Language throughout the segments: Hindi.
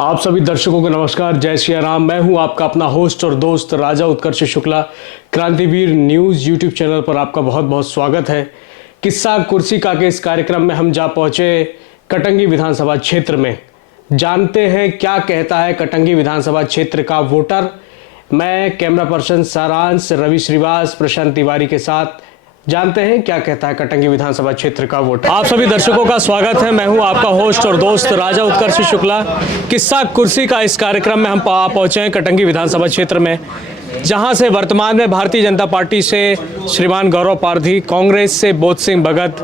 आप सभी दर्शकों को नमस्कार, जय श्री राम। मैं हूं आपका अपना होस्ट और दोस्त राजा उत्कर्ष शुक्ला। क्रांतिवीर न्यूज़ यूट्यूब चैनल पर आपका बहुत बहुत स्वागत है। किस्सा कुर्सी का के इस कार्यक्रम में हम जा पहुंचे कटंगी विधानसभा क्षेत्र में। जानते हैं क्या कहता है कटंगी विधानसभा क्षेत्र का वोटर। मैं कैमरा पर्सन सारांश, रवि श्रीवास, प्रशांत तिवारी के साथ जानते हैं क्या कहता है कटंगी विधानसभा क्षेत्र का वोटर। आप सभी दर्शकों का स्वागत है। मैं हूं आपका होस्ट और दोस्त राजा उत्कर्ष शुक्ला। किस्सा कुर्सी का इस कार्यक्रम में हम पहुंचे हैं कटंगी विधानसभा क्षेत्र में, जहां से वर्तमान में भारतीय जनता पार्टी से श्रीमान गौरव पारधी, कांग्रेस से बोध सिंह भगत,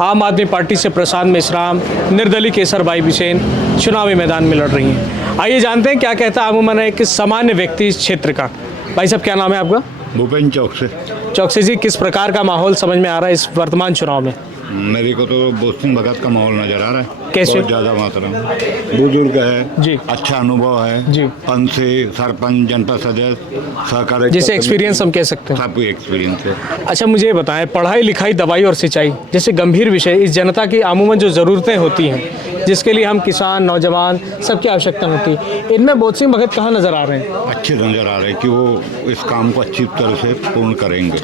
आम आदमी पार्टी से प्रशांत मेश्राम, निर्दलीय केसरबाई बिसेन चुनावी मैदान में लड़ रही हैं। आइए जानते हैं क्या कहता है अमूमन एक सामान्य व्यक्ति इस क्षेत्र का। भाई साहब, क्या नाम है आपका? भूपेन चौक से जी, किस प्रकार का माहौल समझ में आ रहा है इस वर्तमान चुनाव में? मेरे को तो बोध सिंह भगत का माहौल नजर आ रहा है। कैसे? बहुत ज्यादा मात्रा में बुजुर्ग है जी, अच्छा अनुभव है जी, पंच से सरपंच, जनपद सदस्य, सहकारी, जैसे एक्सपीरियंस हम कह सकते हैं। सब एक्सपीरियंस है। अच्छा, मुझे ये बताएं, पढ़ाई लिखाई, दवाई और सिंचाई जैसे गंभीर विषय इस जनता की अमूमन जो ज़रूरतें होती हैं, जिसके लिए हम किसान, नौजवान सबकी आवश्यकता होती है, इनमें बोध सिंह भगत कहाँ नज़र आ रहे हैं? अच्छे नजर आ रहे हैं कि वो इस काम को अच्छी तरह से पूर्ण करेंगे।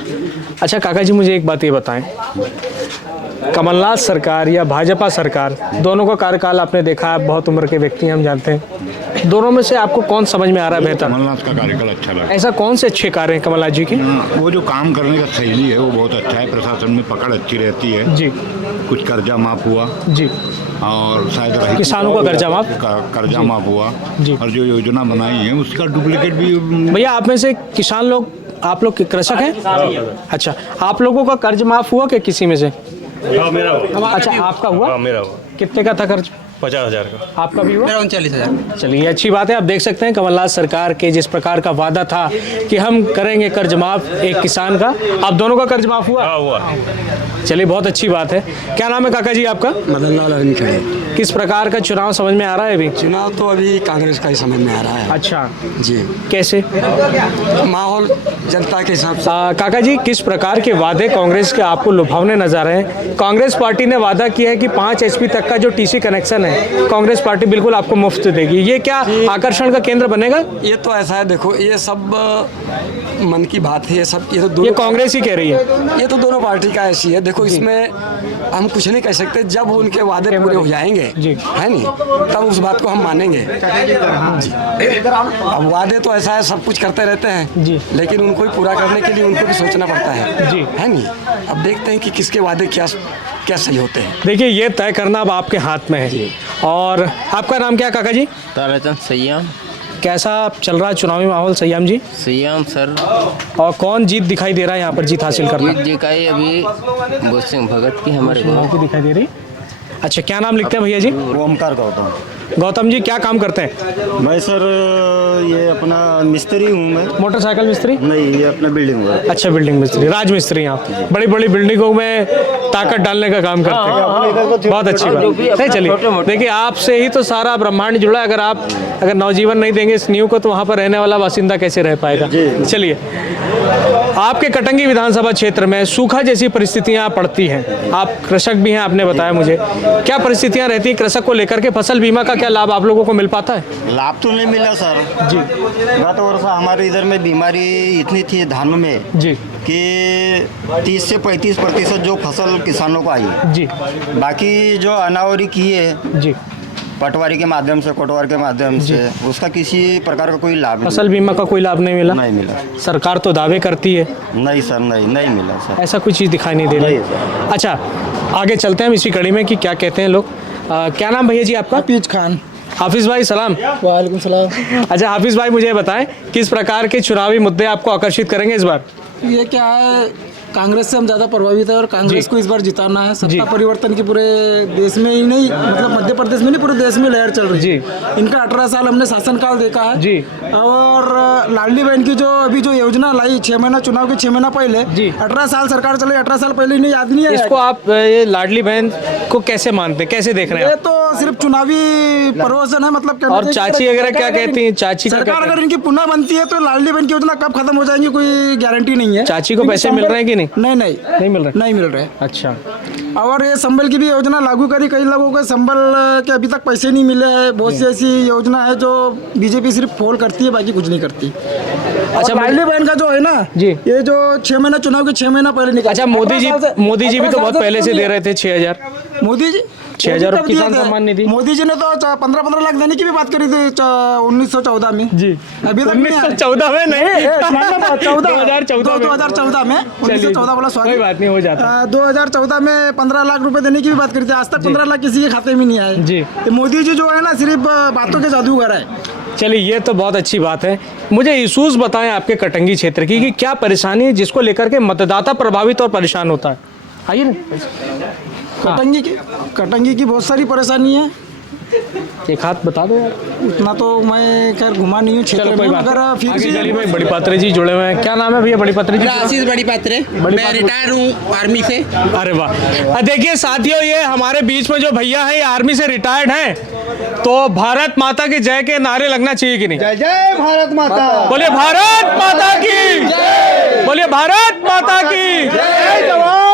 अच्छा काका जी, मुझे एक बात ये बताएं, कमलनाथ सरकार या भाजपा सरकार, दोनों का कार्यकाल आपने देखा है, बहुत उम्र के व्यक्ति हम जानते हैं, दोनों में से आपको कौन समझ में आ रहा है बेहतर? कमलनाथ का कार्यकाल अच्छा लगा। ऐसा कौन से अच्छे कार्य हैं कमलनाथ जी के? वो जो काम करने का शैली है वो बहुत अच्छा है। प्रशासन में पकड़ अच्छी रहती है जी। कुछ कर्जा माफ हुआ जी। और शायद किसानों का कर्जा माफ हुआ जी। और जो योजना बनाई है उसका डुप्लीकेट भी। भैया, आप में से किसान लोग, आप लोग कृषक हैं? अच्छा, आप लोगों का कर्ज माफ हुआ कि किसी में से? हाँ, मेरा हुआ। अच्छा, आपका हुआ? हाँ, मेरा हुआ। कितने का था कर्ज? 50,000 का। आपका भी हुआ? मेरा 39,000। चलिए, अच्छी बात है। आप देख सकते हैं कमलनाथ सरकार के जिस प्रकार का वादा था कि हम करेंगे कर्ज माफ एक किसान का, आप दोनों का कर्ज माफ हुआ? हाँ, हुआ। चलिए, बहुत अच्छी बात है। क्या नाम है काका जी आपका? मदन लाल अरनखेड़े। किस प्रकार का चुनाव समझ में आ रहा है अभी? चुनाव तो अभी कांग्रेस का ही समझ में आ रहा है। अच्छा जी। कैसे? माहौल जनता के हिसाब से। काका जी, किस प्रकार के वादे कांग्रेस के आपको लुभावने नजर आए हैं? कांग्रेस पार्टी ने वादा किया है कि 5 HP तक का जो TC कनेक्शन है कांग्रेस पार्टी बिल्कुल आपको मुफ्त देगी। ये क्या आकर्षण का केंद्र बनेगा? ये तो ऐसा है, देखो ये सब मन की बात है। ये सब ये कांग्रेस ही कह रही है। ये तो दोनों पार्टी का ऐसी है। देखो, इसमें हम कुछ नहीं कह सकते। जब उनके वादे पूरे हो जाएंगे जी, है नहीं, तब उस बात को हम मानेंगे जी। अब वादे तो ऐसा है, सब कुछ करते रहते हैं जी, लेकिन उनको ही पूरा करने के लिए उनको भी सोचना पड़ता है जी, है नहीं। अब देखते हैं कि किसके वादे क्या क्या सही होते हैं। देखिए, ये तय करना अब आपके हाथ में है। और आपका नाम क्या है काका जी? ताराचंद सयाम। कैसा चल रहा है चुनावी माहौल सयाम जी? Siam sir. और कौन जीत दिखाई दे रहा है यहाँ पर, जीत हासिल करना? जीत दिखाई अभी बोध सिंह भगत की हमारे की दिखाई दे रही। अच्छा, क्या नाम लिखते हैं भैया जी? ओमकार गौतम। गौतम जी, क्या काम करते हैं? मैं सर ये अपना मिस्त्री हूँ मैं। मोटरसाइकिल मिस्त्री? नहीं, ये अपना बिल्डिंग हुआ। अच्छा, बिल्डिंग मिस्त्री, राज मिस्त्री। आप बड़ी बड़ी बिल्डिंगों में ताकत डालने का काम करते हैं। बहुत अच्छी बात है। चलिए, देखिए, आपसे ही तो सारा ब्रह्मांड जुड़ा है। अगर नवजीवन नहीं देंगे इस नींव को, तो वहाँ पर रहने वाला बासिंदा कैसे रह पाएगा? चलिए, आपके कटंगी विधानसभा क्षेत्र में सूखा जैसी परिस्थितियाँ पड़ती हैं। आप कृषक भी हैं, आपने बताया मुझे। क्या परिस्थितियाँ रहती हैं कृषक को लेकर के? फसल बीमा का क्या लाभ आप लोगों को मिल पाता है? लाभ तो नहीं मिला सर जी। गत वर्ष हमारे इधर में बीमारी इतनी थी धान में जी कि 30 से 35% जो फसल किसानों को आई जी। बाकी जो अनावरी किए जी, पटवारी के माध्यम से, कोटवार के माध्यम से, उसका किसी प्रकार का कोई लाभ नहीं। फसल बीमा का कोई लाभ नहीं मिला? नहीं मिला। सरकार तो दावे करती है। नहीं सर, नहीं मिला सर। ऐसा कोई चीज़ दिखाई नहीं दे रही। अच्छा, आगे चलते हैं हम इसी कड़ी में कि क्या कहते हैं लोग। क्या नाम भैया जी आपका? हाफिज खान। हाफिज भाई, सलाम। वालेकुम सलाम। अच्छा हाफिज भाई, मुझे बताएं किस प्रकार के चुनावी मुद्दे आपको आकर्षित करेंगे इस बार? ये क्या है, कांग्रेस से हम ज़्यादा प्रभावित है और कांग्रेस को इस बार जिताना है। सत्ता परिवर्तन की पूरे देश में ही नहीं, मतलब मध्य प्रदेश में नहीं, पूरे देश में लहर चल रही है। इनका 18 साल हमने शासनकाल देखा है जी। और लाडली बहन की जो अभी जो योजना लाई 6 महीना, चुनाव के 6 महीना पहले जी, 18 साल सरकार चले, 18 साल पहले इन्हें याद नहीं है। इसको आप ये लाडली बहन को कैसे मानते हैं, कैसे देख रहे हैं? ये तो सिर्फ चुनावी प्रवचन है, मतलब। और चाची वगैरह क्या कहती हैं? चाची सरकार अगर इनकी पुनः बनती है तो लाडली बहन की योजना कब खत्म हो जाएंगी कोई गारंटी नहीं है। चाची को पैसे मिल रहे हैं कि नहीं? नहीं नहीं नहीं मिल रहे? नहीं मिल रहे। अच्छा, और ये संबल की भी योजना लागू करी, कई लोगों को संबल के अभी तक पैसे नहीं मिले हैं। बहुत सी ऐसी योजना है जो बीजेपी सिर्फ फोल करती है, बाकी कुछ नहीं करती। अच्छा, लाडली बहन का जो है ना जी, ये जो 6 महीना चुनाव के 6 महीना पहले निकाला। अच्छा, मोदी जी भी तो बहुत पहले से दे रहे थे 6,000। मोदी जी 6,000 मोदी कब किसान दिए थे? सम्मान निधि। मोदी जी ने तो 15-15 लाख देने की भी बात करी थी 1914 में। जी, अभी तक 1914 में नहीं, 2014 में 1914 बोला, सॉरी, कोई बात नहीं, हो जाता। 2014 में 15 लाख रुपए देने की भी बात करी थी। आज तक 15 लाख किसी के खाते में नहीं आए जी। ये मोदी जी जो है ना सिर्फ बातों के जादूगर है। चलिए, ये तो बहुत अच्छी बात है। मुझे इशूज बताएं आपके कटंगी क्षेत्र की कि क्या परेशानी है जिसको लेकर के मतदाता प्रभावित और परेशान होता है। आइए ना। कटंगी की बहुत सारी परेशानी है। एक हाथ बता दो यार। इतना तो मैं खैर घुमा नहीं हूँ क्षेत्र चलो, में, कोई बात मगर फिर आगे भी चलिए भाई। बड़ी पात्रे जी जुड़े हुए हैं। क्या नाम है भैया बड़ी पात्रे जी? आशीष बड़ी पात्रे, मैं रिटायर हूँ आर्मी से। अरे वाह। देखिए साथियों, ये हमारे बीच में जो भैया है ये आर्मी से रिटायर्ड हैं, तो भारत माता की जय के नारे लगना चाहिए कि नहीं? जय जय भारत माता। बोलिए भारत माता की, बोलिए भारत माता की।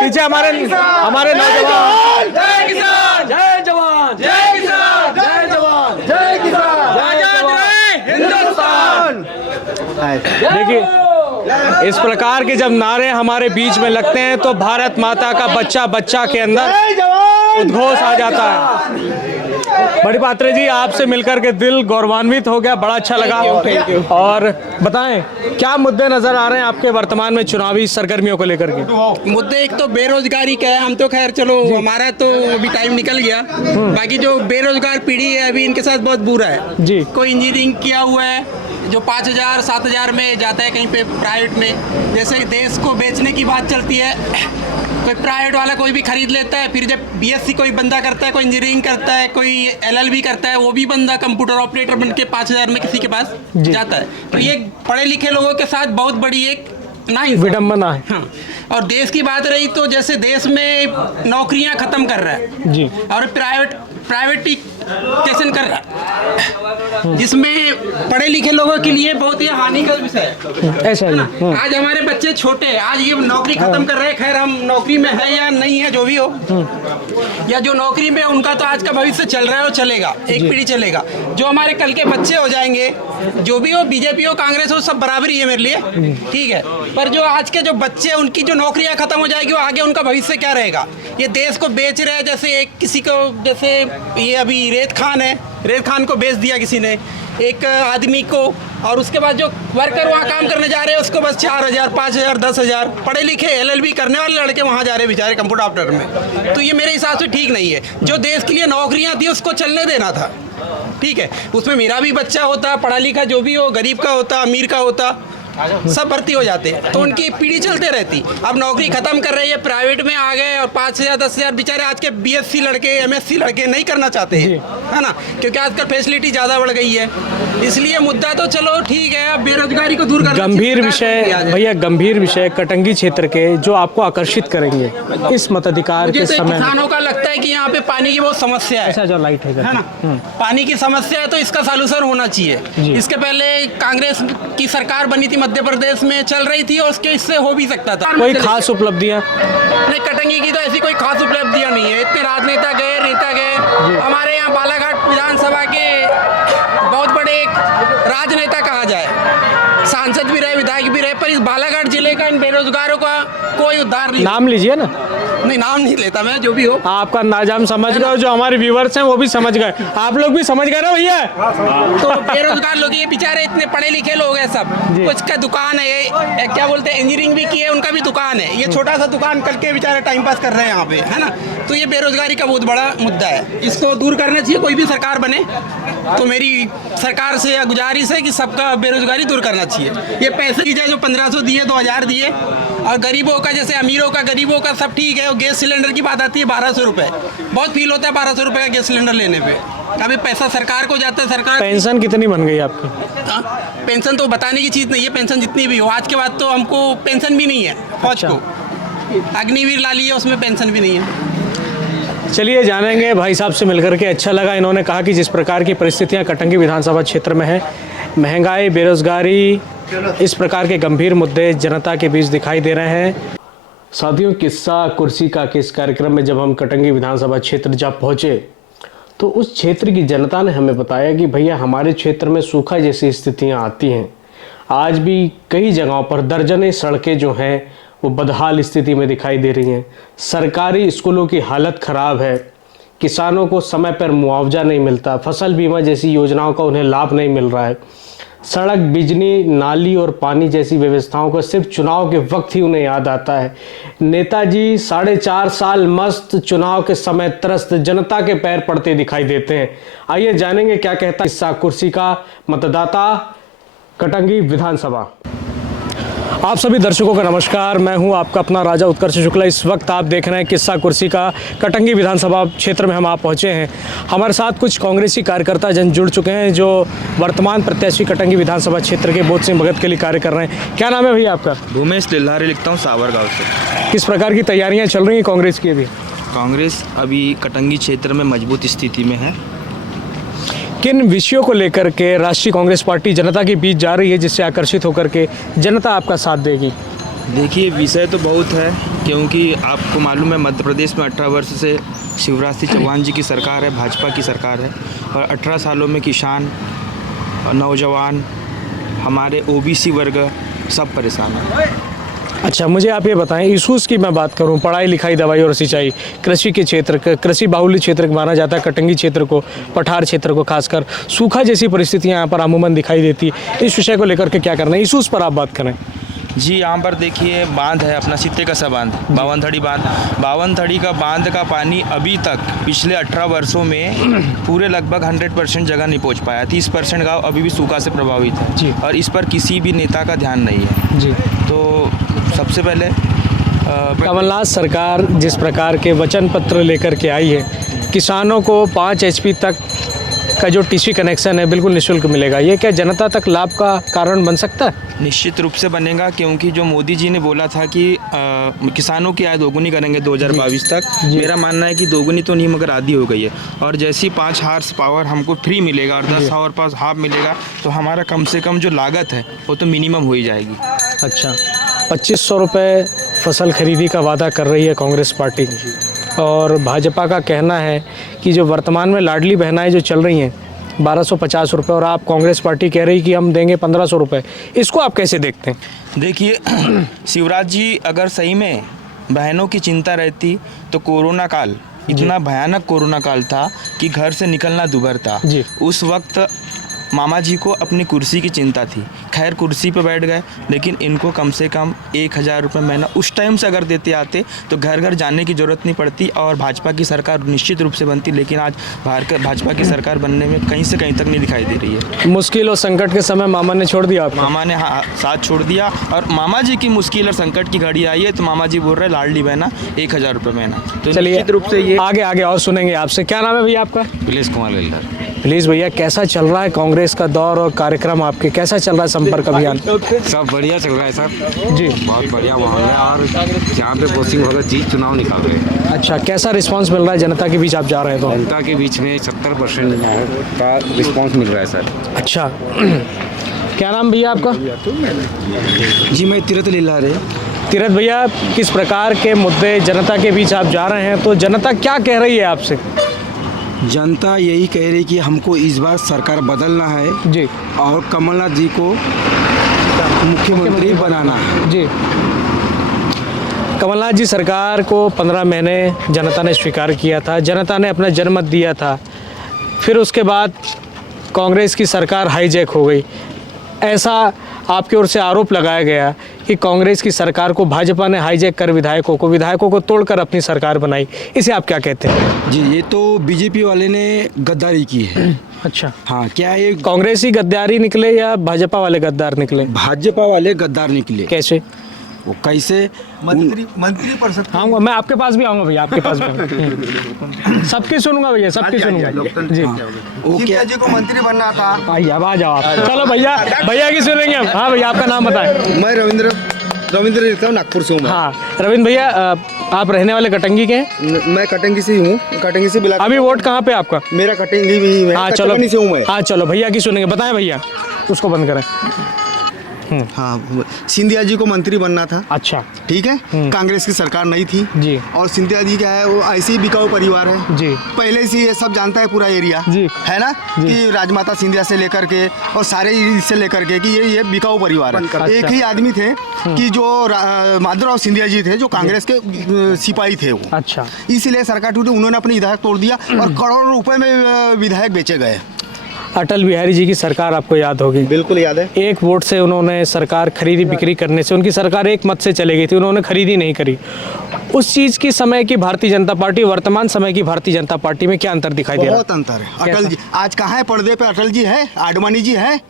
पीछे हमारे नौजवान, जय किसान, जय जवान, जय किसान, जय जवान, जय किसान, आजाद रहे हिंदुस्तान। देखिए, इस प्रकार के जब नारे हमारे बीच में लगते हैं तो भारत माता का बच्चा बच्चा के अंदर उद्घोष आ जाता है। बड़ी पात्रे जी, आपसे मिलकर के दिल गौरवान्वित हो गया, बड़ा अच्छा लगा। और बताएं क्या मुद्दे नजर आ रहे हैं आपके वर्तमान में चुनावी सरगर्मियों को लेकर के? मुद्दे एक तो बेरोजगारी का है। हम तो खैर चलो हमारा तो अभी टाइम निकल गया। बाकी जो बेरोजगार पीढ़ी है अभी इनके साथ बहुत बुरा है जी। कोई इंजीनियरिंग किया हुआ है जो 5,000-7,000 में जाता है कहीं पे प्राइवेट में। जैसे देश को बेचने की बात चलती है, कोई प्राइवेट वाला कोई भी खरीद लेता है, फिर जब बीएससी कोई बंदा करता है, कोई इंजीनियरिंग करता है, कोई एलएलबी करता है, वो भी बंदा कंप्यूटर ऑपरेटर बन के 5,000 में किसी के पास जाता है। तो ये पढ़े लिखे लोगों के साथ बहुत बड़ी एक विडम्बना है। हाँ। और देश की बात रही तो जैसे देश में नौकरियां खत्म कर रहा है जी, और प्राइवेटाइजेशन कर रहा है, जिसमें पढ़े लिखे लोगों के लिए बहुत ही हानिकारक विषय है। ऐसा ही। आज हमारे बच्चे छोटे हैं, आज ये नौकरी खत्म कर रहे हैं। खैर हम नौकरी में है या नहीं है, जो भी हो, या जो नौकरी में उनका तो आज का भविष्य चल रहा है, वो चलेगा, एक पीढ़ी चलेगा। जो हमारे कल के बच्चे हो जाएंगे, जो भी हो, बीजेपी हो कांग्रेस हो, सब बराबरी है मेरे लिए, ठीक है। पर जो आज के जो बच्चे, उनकी जो नौकरियां खत्म हो जाएगी, वो आगे उनका भविष्य क्या रहेगा? ये देश को बेच रहे हैं। जैसे एक किसी को, जैसे ये अभी रेत खान है, रेत खान को बेच दिया किसी ने एक आदमी को, और उसके बाद जो वर्कर वहाँ काम करने जा रहे हैं उसको बस 4,000, 5,000, 10,000, पढ़े लिखे एलएलबी करने वाले लड़के वहाँ जा रहे हैं बेचारे कंप्यूटर ऑपरेटर में। तो ये मेरे हिसाब से ठीक नहीं है। जो देश के लिए नौकरियाँ थी उसको चलने देना था, ठीक है। उसमें मेरा भी बच्चा होता, पढ़ा लिखा जो भी हो, गरीब का होता, अमीर का होता, सब भर्ती हो जाते हैं, तो उनकी पीढ़ी चलते रहती। अब नौकरी खत्म कर रही है, प्राइवेट में आ गए, और 5,000, 10,000 बेचारे आज के बीएससी लड़के, एमएससी लड़के नहीं करना चाहते हैं, है ना, क्योंकि आजकल फैसिलिटी ज़्यादा बढ़ गई है। इसलिए मुद्दा तो चलो ठीक है, अब बेरोजगारी को दूर करना। गंभीर विषय भैया, गंभीर विषय कटंगी क्षेत्र के जो आपको आकर्षित करेंगे इस मताधिकार के समय। किसानों का लगता है कि यहाँ पे पानी की बहुत समस्या है, ऐसा जो लाइट है ना, पानी की समस्या है, तो इसका सॉल्यूशन होना चाहिए। इसके पहले कांग्रेस की सरकार बनी थी, मध्य प्रदेश में चल रही थी, और उसके इससे हो भी सकता था। कोई खास उपलब्धियां नहीं, कटंगी की तो ऐसी कोई खास उपलब्धियां नहीं है। इतने राजनेता गए, नेता गए, हमारे यहाँ बालाघाट विधानसभा के बहुत बड़े एक राजनेता कहा जाए, सांसद भी रहे, विधायक भी रहे, पर इस बालाघाट जिले का इन बेरोजगारों का कोई उद्धार नहीं। नाम लीजिए ना। नहीं, नाम नहीं लेता मैं, जो भी हो। आपका नाम समझ गए, और जो हमारे व्यूवर्स हैं वो भी समझ गए, आप लोग भी समझ गए ना भैया। तो बेरोजगार लोग, ये बेचारे इतने पढ़े लिखे लोग हैं सब, कुछ का दुकान है, ये क्या बोलते हैं, इंजीनियरिंग भी की है, उनका भी दुकान है, ये छोटा सा दुकान करके बेचारे टाइम पास कर रहे हैं यहाँ पे, है ना। तो ये बेरोजगारी का बहुत बड़ा मुद्दा है, इसको दूर करना चाहिए। कोई भी सरकार बने तो मेरी सरकार से गुजारिश है कि सबका बेरोजगारी दूर करना चाहिए। ये पैसे की जाए जो 1,500 दिए, 2,000 दिए, और गरीबों का, जैसे अमीरों का, गरीबों का सब ठीक है। गैस सिलेंडर की बात आती है, 1,200 रुपये, बहुत फील होता है 1,200 रुपये का गैस सिलेंडर लेने पे। अभी पैसा सरकार को जाता है, सरकार। पेंशन कितनी बन गई आपकी? पेंशन तो बताने की चीज़ नहीं है, पेंशन जितनी भी हो, आज के बाद तो हमको पेंशन भी नहीं है। फौज को अग्निवीर ला लिया, उसमें पेंशन भी नहीं है। चलिए जानेंगे भाई साहब से मिलकर के अच्छा लगा। इन्होंने कहा कि जिस प्रकार की परिस्थितियां कटंगी विधानसभा क्षेत्र में है, महंगाई, बेरोजगारी, इस प्रकार के गंभीर मुद्दे जनता के बीच दिखाई दे रहे हैं। साथियों, किस्सा कुर्सी का के इस कार्यक्रम में जब हम कटंगी विधानसभा क्षेत्र जब पहुँचे तो उस क्षेत्र की जनता ने हमें बताया कि भैया हमारे क्षेत्र में सूखा जैसी स्थितियां आती हैं। आज भी कई जगहों पर दर्जनें सड़कें जो हैं वो बदहाल स्थिति में दिखाई दे रही हैं। सरकारी स्कूलों की हालत ख़राब है, किसानों को समय पर मुआवजा नहीं मिलता, फसल बीमा जैसी योजनाओं का उन्हें लाभ नहीं मिल रहा है। सड़क, बिजली, नाली और पानी जैसी व्यवस्थाओं को सिर्फ चुनाव के वक्त ही उन्हें याद आता है। नेताजी 4.5 साल मस्त, चुनाव के समय त्रस्त, जनता के पैर पड़ते दिखाई देते हैं। आइए जानेंगे क्या कहता है किस्सा कुर्सी का मतदाता कटंगी विधानसभा। आप सभी दर्शकों का नमस्कार, मैं हूं आपका अपना राजा उत्कर्ष शुक्ला। इस वक्त आप देख रहे हैं किस्सा कुर्सी का कटंगी विधानसभा क्षेत्र में हम आप पहुंचे हैं। हमारे साथ कुछ कांग्रेसी कार्यकर्ता जन जुड़ चुके हैं जो वर्तमान प्रत्याशी कटंगी विधानसभा क्षेत्र के बोध सिंह भगत के लिए कार्य कर रहे हैं। क्या नाम है भैया आपका? भूमेश लिल्हारी लिखता हूँ, सावर गाँव से। किस प्रकार की तैयारियाँ चल रही हैं कांग्रेस की? अभी कांग्रेस अभी कटंगी क्षेत्र में मजबूत स्थिति में है। किन विषयों को लेकर के राष्ट्रीय कांग्रेस पार्टी जनता के बीच जा रही है जिससे आकर्षित होकर के जनता आपका साथ देगी? देखिए, विषय तो बहुत है, क्योंकि आपको मालूम है मध्य प्रदेश में 18 वर्ष से शिवराज सिंह चौहान जी की सरकार है, भाजपा की सरकार है, और 18 सालों में किसान, नौजवान, हमारे ओबीसी वर्ग सब परेशान हैं। अच्छा, मुझे आप ये बताएं, इशूज़ की मैं बात करूं, पढ़ाई लिखाई, दवाई और सिंचाई, कृषि के क्षेत्र, कृषि बाहुल्य क्षेत्र माना जाता है कटंगी क्षेत्र को, पठार क्षेत्र को खासकर, सूखा जैसी परिस्थितियां यहाँ पर अमूमन दिखाई देती। इस विषय को लेकर के क्या करना है, इशूज़ पर आप बात करें। जी, यहाँ पर देखिए बांध है अपना सित्ते का सा बांध, बावनथड़ी बांध। बावनथड़ी का बांध का पानी अभी तक पिछले 18 वर्षों में पूरे लगभग 100% जगह नहीं पहुँच पाया। 30% गाँव अभी भी सूखा से प्रभावित है जी। और इस पर किसी भी नेता का ध्यान नहीं है जी। तो सबसे पहले कमलनाथ सरकार जिस प्रकार के वचन पत्र लेकर के आई है, किसानों को 5 HP तक का जो टीसी कनेक्शन है बिल्कुल निःशुल्क मिलेगा, ये क्या जनता तक लाभ का कारण बन सकता है? निश्चित रूप से बनेगा, क्योंकि जो मोदी जी ने बोला था कि किसानों की आय दोगुनी करेंगे 2022 तक, मेरा मानना है कि दोगुनी तो नहीं मगर आधी हो गई है। और जैसी 5 हॉर्स पावर हमको फ्री मिलेगा और 10 हॉर्स पावर हाफ मिलेगा तो हमारा कम से कम जो लागत है वो तो मिनिमम हो ही जाएगी। अच्छा, 2500 रुपये फसल खरीदी का वादा कर रही है कांग्रेस पार्टी, और भाजपा का कहना है कि जो वर्तमान में लाडली बहनाएं जो चल रही हैं 1250 रुपये, और आप कांग्रेस पार्टी कह रही कि हम देंगे 1500 रुपये। इसको आप कैसे देखते हैं? देखिए, शिवराज जी अगर सही में बहनों की चिंता रहती तो कोरोना काल, इतना भयानक कोरोना काल था कि घर से निकलना दूभर था। उस वक्त मामा जी को अपनी कुर्सी की चिंता थी, खैर कुर्सी पे बैठ गए, लेकिन इनको कम से कम 1000 रुपये महीना उस टाइम से अगर देते आते तो घर घर जाने की ज़रूरत नहीं पड़ती और भाजपा की सरकार निश्चित रूप से बनती। लेकिन आज भाजपा की सरकार बनने में कहीं से कहीं तक नहीं दिखाई दे रही है। मुश्किल और संकट के समय मामा ने छोड़ दिया आपको? मामा ने साथ छोड़ दिया, और मामा जी की मुश्किल और संकट की घड़ी आई है तो मामा जी बोल रहे लाडली बहना 1000 रुपये महीना। तो चलिए निश्चित रूप से ये आगे और सुनेंगे आपसे। क्या नाम है भैया आपका? प्लीज कुमार लिल्हार। प्लीज़ भैया, कैसा चल रहा है कांग्रेस का दौर और कार्यक्रम आपके, कैसा चल रहा है संपर्क अभियान? सब बढ़िया चल रहा है सर जी, बहुत बढ़िया माहौल है, और यहाँ पे बोध सिंह भगत जी चुनाव निकाल रहे हैं। अच्छा, कैसा रिस्पांस मिल रहा है जनता के बीच आप जा रहे हैं तो? जनता के बीच में 70% का रिस्पांस मिल रहा है सर। अच्छा, क्या नाम भैया आपका? जी, मैं तीरथ लिल्हारी। तीरथ भैया, किस प्रकार के मुद्दे जनता के बीच आप जा रहे हैं, तो जनता क्या कह रही है आपसे? जनता यही कह रही कि हमको इस बार सरकार बदलना है जी, और कमलनाथ जी को मुख्यमंत्री बनाना है। जी, कमलनाथ जी सरकार को 15 महीने जनता ने स्वीकार किया था, जनता ने अपना जनमत दिया था, फिर उसके बाद कांग्रेस की सरकार हाईजैक हो गई। ऐसा आपकी ओर से आरोप लगाया गया कि कांग्रेस की सरकार को भाजपा ने हाईजैक कर विधायकों को तोड़कर अपनी सरकार बनाई। इसे आप क्या कहते हैं? जी, ये तो बीजेपी वाले ने गद्दारी की है। अच्छा, हाँ, क्या ये कांग्रेसी गद्दारी निकले या भाजपा वाले गद्दार निकले? भाजपा वाले गद्दार निकले। कैसे? वो कैसे? मंत्री परिषद आऊँगा, मैं आपके पास भी आऊँगा भैया, आपके पास भी आऊँगा। सबकी सुनूंगा भैया, सबकी सुनूंगा जी। वो क्या जी को मंत्री बनना था। आइए, अब आ जाओ आप। चलो भैया, भैया की सुनेंगे हम। हाँ भैया, आपका नाम बताएं। मैं रविंद्र लिखता हूँ, नागपुर से हूँ। हाँ रविंद्र भैया, आप रहने वाले कटंगी के हैं? मैं कटंगी से हूँ, कटंगी से बिला। अभी वोट कहाँ पे आपका? मेरा कटंगी भी है। हाँ चलो, से हूँ मैं। हाँ चलो, भैया की सुनेंगे, बताएं भैया, उसको बंद करें। हाँ, सिंधिया जी को मंत्री बनना था। अच्छा। ठीक है, कांग्रेस की सरकार नहीं थी जी। और सिंधिया जी क्या है, वो ऐसे ही बिकाऊ परिवार है जी। पहले से ये सब जानता है पूरा एरिया जी। है ना, कि राजमाता सिंधिया से लेकर के और सारे इससे लेकर के कि ये बिकाऊ परिवार है। एक ही आदमी थे कि जो माधवराव सिंधिया जी थे, जो कांग्रेस के सिपाही थे वो। अच्छा। इसीलिए सरकार टूटी, उन्होंने अपनी विधायक तोड़ दिया और करोड़ों रुपए में विधायक बेचे गए। अटल बिहारी जी की सरकार आपको याद होगी। बिल्कुल याद है। एक वोट से उन्होंने सरकार खरीदी बिक्री करने से, उनकी सरकार एक मत से चली गई थी, उन्होंने खरीदी नहीं करी। उस चीज़ की समय की भारतीय जनता पार्टी, वर्तमान समय की भारतीय जनता पार्टी में क्या अंतर दिखाई दे रहा है? बहुत अंतर है। अटल जी आज कहाँ है पर्दे पे? अटल जी है, आडवाणी जी है,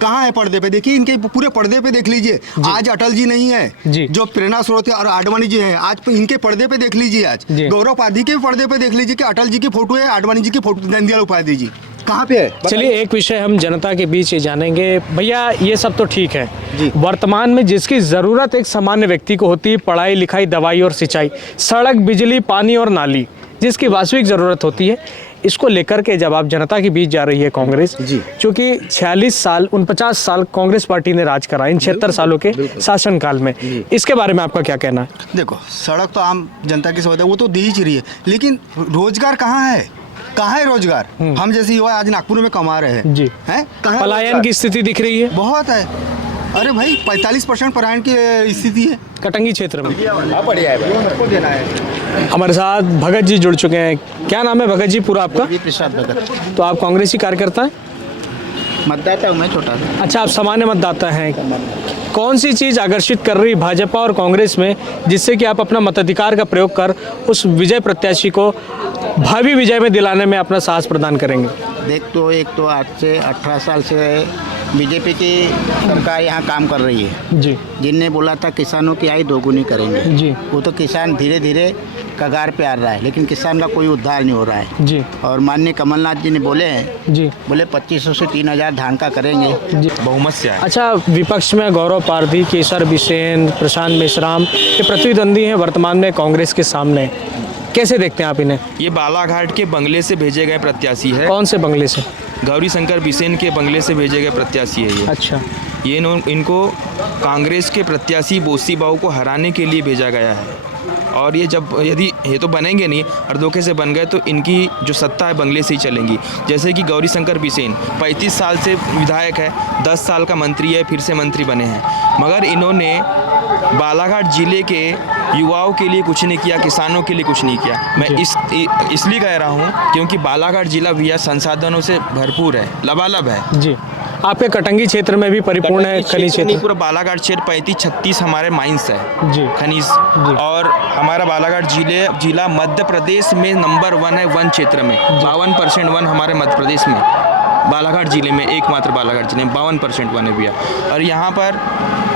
कहाँ है पर्दे पे? देखिए इनके पूरे पर्दे पे देख लीजिए, आज अटल जी नहीं है जी। जो प्रेरणा स्रोत है, और आडवाणी जी है। आज इनके पर्दे पे देख लीजिए, आज गौरव उपाध्याय के पर्दे पे देख लीजिए कि अटल जी की फोटो है, आडवाणी जी की फोटो, दीनदयाल उपाध्याय जी कहाँ पे है? चलिए एक विषय हम जनता के बीच ये जानेंगे। भैया ये सब तो ठीक है जी। वर्तमान में जिसकी ज़रूरत एक सामान्य व्यक्ति को होती है, पढ़ाई लिखाई, दवाई और सिंचाई, सड़क, बिजली, पानी और नाली, जिसकी वास्तविक ज़रूरत होती है, इसको लेकर के जब आप जनता के बीच जा रही है कांग्रेस, क्योंकि 49 साल कांग्रेस पार्टी ने राज करा इन 76 सालों के शासनकाल में, इसके बारे में आपका क्या कहना है? देखो, सड़क तो आम जनता की सुविधा वो तो दी ही रही है, लेकिन रोजगार कहाँ है? कहाँ है रोजगार? हम जैसे युवा आज नागपुर में कमा रहे हैं जी, हैं? कहाँ है पलायन रोजगार? की स्थिति दिख रही है, बहुत है। अरे भाई 45% पलायन की स्थिति है कटंगी क्षेत्र में। बढ़िया है भाई, सबको देना है। हमारे साथ भगत जी जुड़ चुके हैं। क्या नाम है भगत जी पूरा आपका? प्रसाद भगत। तो आप कांग्रेसी कार्यकर्ता हैं? मतदाता हूँ मैं, छोटा सा। अच्छा, आप सामान्य मतदाता हैं। कौन सी चीज़ आकर्षित कर रही भाजपा और कांग्रेस में, जिससे कि आप अपना मताधिकार का प्रयोग कर उस विजय प्रत्याशी को भावी विजय में दिलाने में अपना साहस प्रदान करेंगे? देख, तो एक तो आज से 18 साल से बीजेपी की सरकार यहाँ काम कर रही है जी। जिनने बोला था किसानों की आय दोगुनी करेंगे जी। वो तो किसान धीरे धीरे कगार पे आ रहा है, लेकिन किसान का कोई उद्धार नहीं हो रहा है जी। और माननीय कमलनाथ जी ने बोले हैं जी, बोले 2500 से 3000 धान का करेंगे जी। बहुमत से आए। अच्छा, विपक्ष में गौरव पारधी, केसर बिसेन, प्रशांत मेश्राम ये प्रतिद्वंदी हैं वर्तमान में कांग्रेस के सामने, कैसे देखते हैं आप इन्हें? ये बालाघाट के बंगले से भेजे गए प्रत्याशी है। कौन से बंगले से? गौरी शंकर बिसेन के बंगले से भेजे गए प्रत्याशी है ये। अच्छा। ये इनको कांग्रेस के प्रत्याशी बोसी बाबू को हराने के लिए भेजा गया है, और ये जब यदि ये तो बनेंगे नहीं और धोखे से बन गए तो इनकी जो सत्ता है बंगले से ही चलेंगी। जैसे कि गौरी शंकर बिसेन 35 साल से विधायक है, 10 साल का मंत्री है, फिर से मंत्री बने हैं, मगर इन्होंने बालाघाट जिले के युवाओं के लिए कुछ नहीं किया, किसानों के लिए कुछ नहीं किया। मैं इसलिए कह रहा हूँ क्योंकि बालाघाट जिला भैया संसाधनों से भरपूर है, लबालब है जी। आपके कटंगी क्षेत्र में भी परिपूर्ण है खनिज क्षेत्र? पूरा बालाघाट क्षेत्र 35-36 हमारे माइंस है जी, खनिज, और हमारा बालाघाट जिला मध्य प्रदेश में नंबर 1 है वन क्षेत्र में। 52% वन हमारे मध्य प्रदेश में, बालाघाट जिले में, एकमात्र बालाघाट जिले में 52% वन है भैया। और यहाँ पर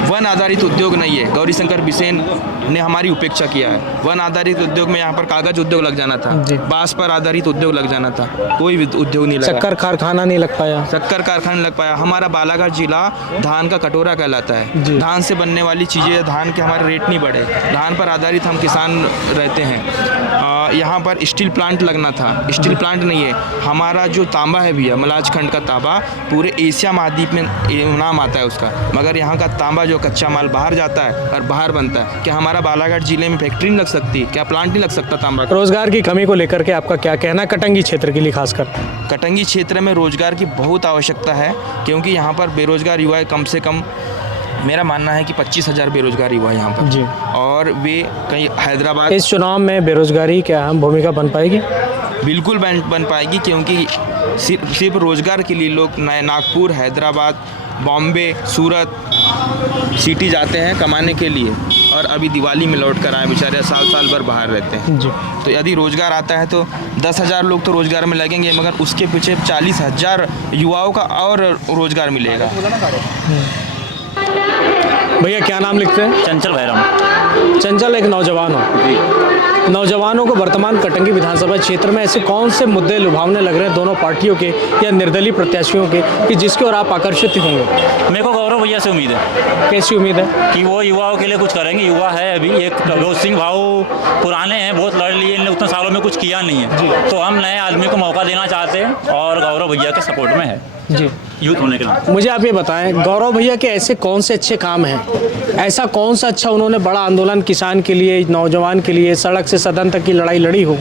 वन आधारित उद्योग नहीं है। गौरी शंकर बिसेन ने हमारी उपेक्षा किया है। वन आधारित उद्योग में यहाँ पर कागज उद्योग लग जाना था, बांस पर आधारित उद्योग लग जाना था, कोई उद्योग नहीं लगा। शक्कर कारखाना नहीं लग पाया। शक्कर कारखाना नहीं लग पाया। हमारा बालाघाट जिला धान का कटोरा कहलाता है। धान से बनने वाली चीज़ें, धान के हमारे रेट नहीं बढ़े, धान पर आधारित हम किसान रहते हैं। यहाँ पर स्टील प्लांट लगना था, स्टील प्लांट नहीं है। हमारा जो तांबा है भैया, मलाजखंड का तांबा पूरे एशिया महाद्वीप में नाम आता है उसका, मगर यहाँ का तांबा जो कच्चा माल बाहर जाता है और बाहर बनता है। क्या हमारा बालाघाट जिले में फैक्ट्री नहीं लग सकती? क्या प्लांट नहीं लग सकता तांबा? रोजगार की कमी को लेकर के आपका क्या कहना है कटंगी क्षेत्र के लिए खासकर? कटंगी क्षेत्र में रोजगार की बहुत आवश्यकता है, क्योंकि यहाँ पर बेरोजगार युवा कम से कम, मेरा मानना है कि 25,000 बेरोजगार युवा यहाँ पर जी, और वे कहीं हैदराबाद। इस चुनाव में बेरोजगारी क्या अहम भूमिका बन पाएगी? बिल्कुल बन पाएगी, क्योंकि सिर्फ रोजगार के लिए लोग नागपुर, हैदराबाद, बॉम्बे, सूरत सिटी जाते हैं कमाने के लिए, और अभी दिवाली में लौट कर आए बेचारे, साल भर बाहर रहते हैं जी। तो यदि रोजगार आता है तो 10,000 लोग तो रोजगार में लगेंगे, मगर उसके पीछे 40,000 युवाओं का और रोजगार मिलेगा। भैया क्या नाम लिखते हैं? चंचल भैरम। चंचल एक नौजवान हो, नौजवानों को वर्तमान कटंगी विधानसभा क्षेत्र में ऐसे कौन से मुद्दे लुभावने लग रहे हैं दोनों पार्टियों के या निर्दलीय प्रत्याशियों के कि जिसके और आप आकर्षित होंगे? मेरे को गौरव भैया से उम्मीद है। कैसी उम्मीद है? कि वो युवाओं के लिए कुछ करेंगे। युवा है अभी, एक प्रभोज सिंह भाऊ पुराने हैं, बहुत लड़ लिए, इन्होंने उतने सालों में कुछ किया नहीं है, तो हम नए आदमी को मौका देना चाहते हैं और गौरव भैया के सपोर्ट में है। जी यूथ होने के नाते। मुझे आप ये बताएं, गौरव भैया के ऐसे कौन से अच्छे काम हैं, ऐसा कौन सा अच्छा उन्होंने बड़ा आंदोलन किसान के लिए, नौजवान के लिए, सड़क से सदन तक की लड़ाई लड़ी हो,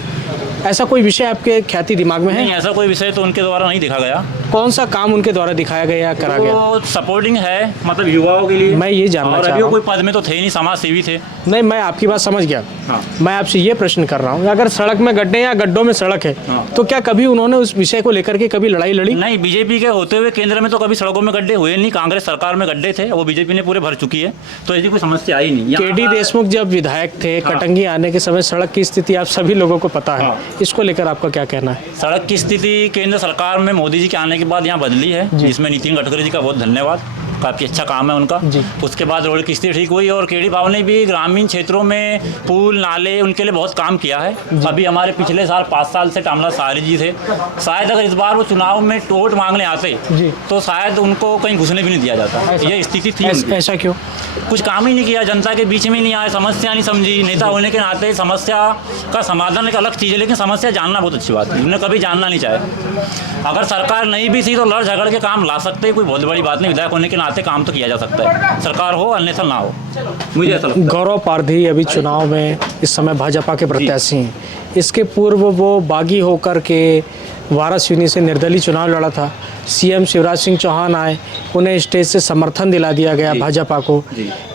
ऐसा कोई विषय आपके ख्याति दिमाग में है? नहीं, ऐसा कोई विषय तो उनके द्वारा नहीं दिखा गया। कौन सा काम उनके द्वारा दिखाया गया या करा गया? वो सपोर्टिंग है, मतलब युवाओं के लिए। मैं ये जानना और चाह अभी रहा वो हूँ। कोई पद में तो थे नहीं, समाज सेवी थे। नहीं, मैं आपकी बात समझ गया। हाँ। मैं आपसे ये प्रश्न कर रहा हूँ, अगर सड़क में गड्ढे या गड्ढों में सड़क है, हाँ। तो क्या कभी उन्होंने उस विषय को लेकर के कभी लड़ाई लड़ी? नहीं, बीजेपी के होते हुए केंद्र में तो कभी सड़कों में गड्ढे हुए नहीं। कांग्रेस सरकार में गड्ढे थे, वो बीजेपी ने पूरे भर चुकी है, तो ऐसी कोई समस्या आई नहीं। केडी देशमुख जब विधायक थे, कटंगी आने के समय सड़क की स्थिति आप सभी लोगों को पता है, हाँ। इसको लेकर आपका क्या कहना है? सड़क की स्थिति केंद्र सरकार में मोदी जी के आने के बाद यहाँ बदली है, जिसमें नितिन गडकरी जी का बहुत धन्यवाद, काफ़ी अच्छा काम है उनका। उसके बाद रोड की स्थिति ठीक हुई और केडी बाबू ने भी ग्रामीण क्षेत्रों में पुल नाले उनके लिए बहुत काम किया है। अभी हमारे पिछले साल 5 साल से टामला सारी जी थे, शायद अगर इस बार वो चुनाव में वोट मांगने आते तो शायद उनको कहीं घुसने भी नहीं दिया जाता। ये स्थिति थी उनकी। ऐसा क्यों? कुछ काम ही नहीं किया, जनता के बीच में नहीं आए, समस्या नहीं समझी। नेता होने के नाते समस्या का समाधान एक अलग चीज़ है, लेकिन समस्या जानना बहुत अच्छी बात है, उन्हें कभी जानना नहीं चाहे। अगर सरकार नहीं भी थी तो लड़ झगड़ के काम ला सकते हैं, कोई बहुत बड़ी बात नहीं। विधायक होने के नाते काम तो किया जा सकता है, सरकार हो अन्यथा ना हो, मुझे ऐसा लगता है। गौरव पारधी अभी चुनाव में इस समय भाजपा के प्रत्याशी हैं। इसके पूर्व वो बागी होकर के वाराणसी से निर्दलीय चुनाव लड़ा था। सीएम शिवराज सिंह चौहान आए, उन्हें स्टेज से समर्थन दिला दिया गया भाजपा को।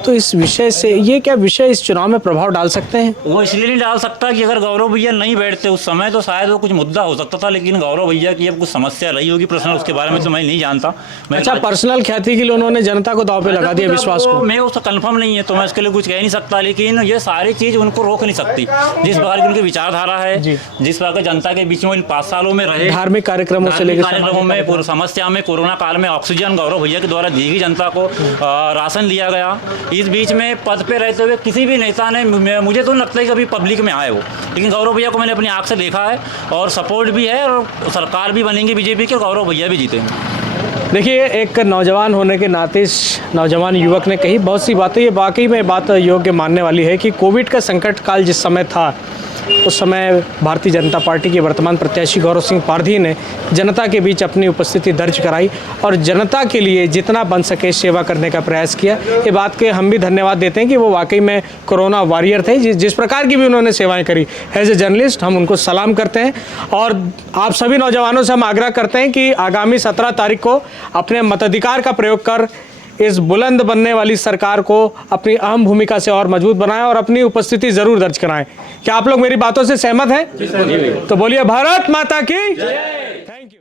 तो इस विषय से ये क्या विषय इस चुनाव में प्रभाव डाल सकते हैं? वो इसलिए नहीं डाल सकता कि अगर गौरव भैया नहीं बैठते उस समय तो शायद वो कुछ मुद्दा हो सकता था, लेकिन गौरव भैया की अब कुछ समस्या रही होगी पर्सनल, उसके बारे में तो मैं नहीं जानता। अच्छा, पर्सनल ख्याति के लिए उन्होंने जनता को दांव पे लगा दिया, विश्वास को। मैं उसका कंफर्म नहीं है तो मैं इसके लिए कुछ कह नहीं सकता, लेकिन ये सारी चीज़ उनको रोक नहीं सकती। जिस प्रकार की उनकी विचारधारा है, जिस प्रकार की जनता के बीच में इन 5 सालों में रहे, धार्मिक कार्यक्रमों से लेकर कार्यक्रमों में, पूरी समस्या में, कोरोना काल में ऑक्सीजन गौरव भैया के द्वारा दी गई, जनता को राशन दिया गया। इस बीच में पद पे रहते हुए किसी भी नेता ने, मुझे तो नहीं लगता है कभी पब्लिक में आए वो, लेकिन गौरव भैया को मैंने अपनी आंख से देखा है और सपोर्ट भी है और सरकार भी बनेंगी बीजेपी के, गौरव भैया भी जीतेंगे। देखिए, एक नौजवान होने के नाते इस नौजवान युवक ने कही बहुत सी बातें, ये वाकई में बात योग्य मानने वाली है कि कोविड का संकट काल जिस समय था, उस समय भारतीय जनता पार्टी के वर्तमान प्रत्याशी गौरव सिंह पारधी ने जनता के बीच अपनी उपस्थिति दर्ज कराई और जनता के लिए जितना बन सके सेवा करने का प्रयास किया। ये बात के हम भी धन्यवाद देते हैं कि वो वाकई में कोरोना वॉरियर थे। जिस प्रकार की भी उन्होंने सेवाएं करी, एज ए जर्नलिस्ट हम उनको सलाम करते हैं। और आप सभी नौजवानों से हम आग्रह करते हैं कि आगामी 17 तारीख को अपने मताधिकार का प्रयोग कर इस बुलंद बनने वाली सरकार को अपनी अहम भूमिका से और मजबूत बनाएं और अपनी उपस्थिति जरूर दर्ज कराएं। क्या आप लोग मेरी बातों से सहमत हैं? तो बोलिए भारत माता की जय।